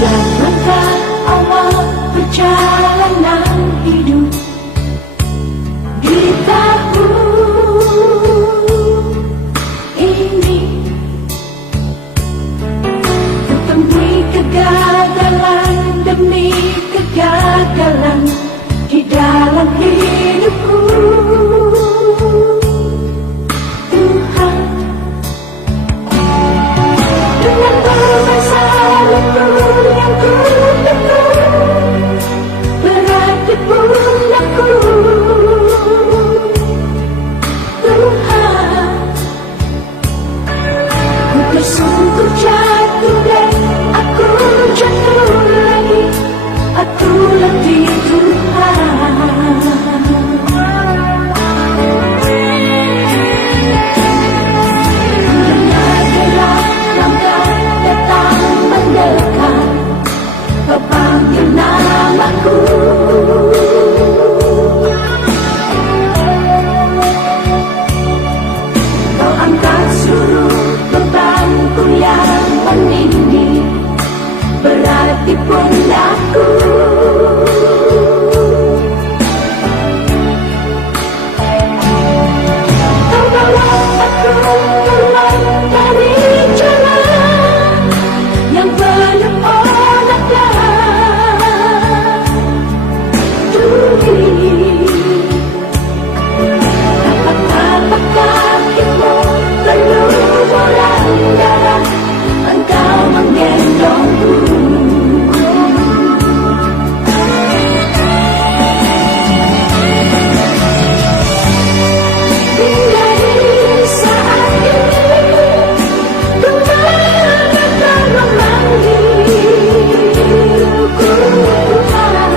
Sejak langkah awal perjalanan hidup di tahun ini, kutemui kegagalan demi kegagalan di dalam hidupku. Tuhan, dengan bermasalah yang ku pikul, berat di pundakku. Tuhan, ku tersungkur jatuh dan aku jatuh lagi, aku letih Tuhan. Mendengar gerak langkah datang mendekat, kau panggil namaku. Kau angkat seluruh bebanku yang menindih, berat di pundakku. Kau bawa aku keluar dari jalan yang penuh onak-onak duri. Tapak-tapak kakimu penuh bola darah, engkau menggendongku. Hingga di saat ini, kemana kau memanggilku Tuhan?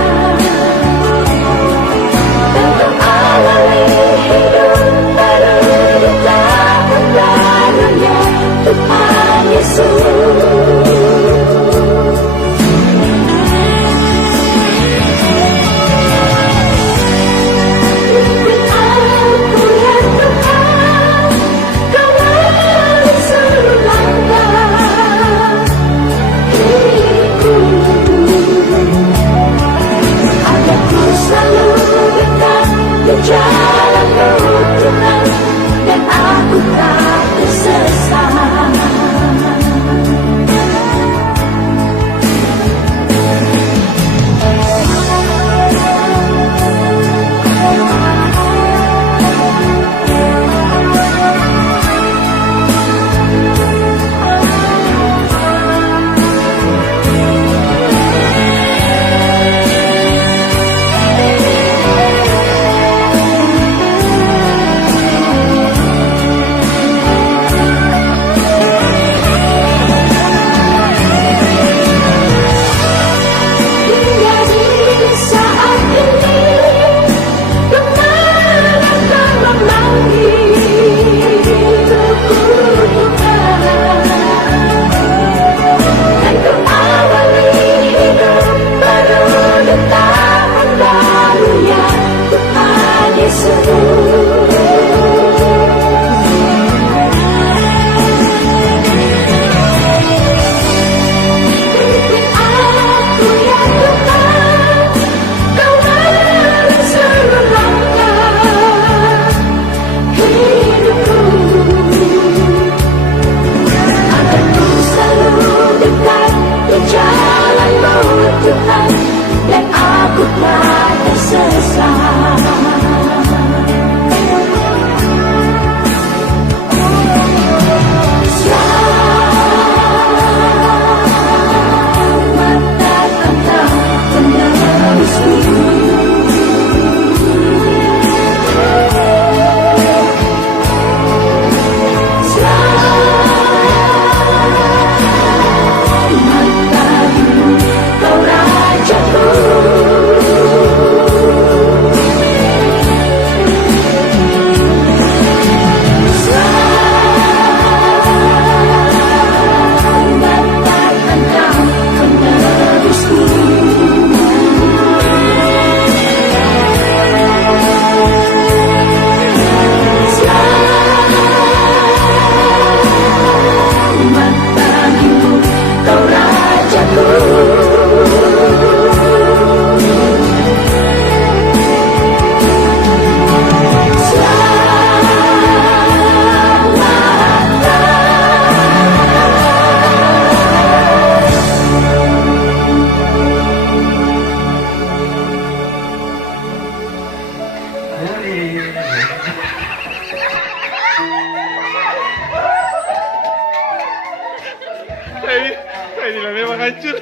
Kayak di memang hancur.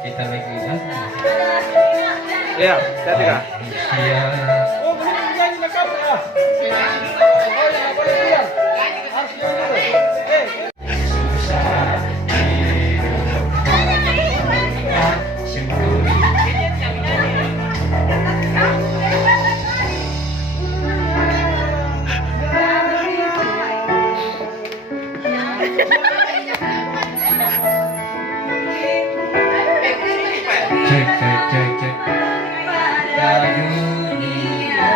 Kita lagi Iya, jadi kak. Cek cek cek cek. Dunia.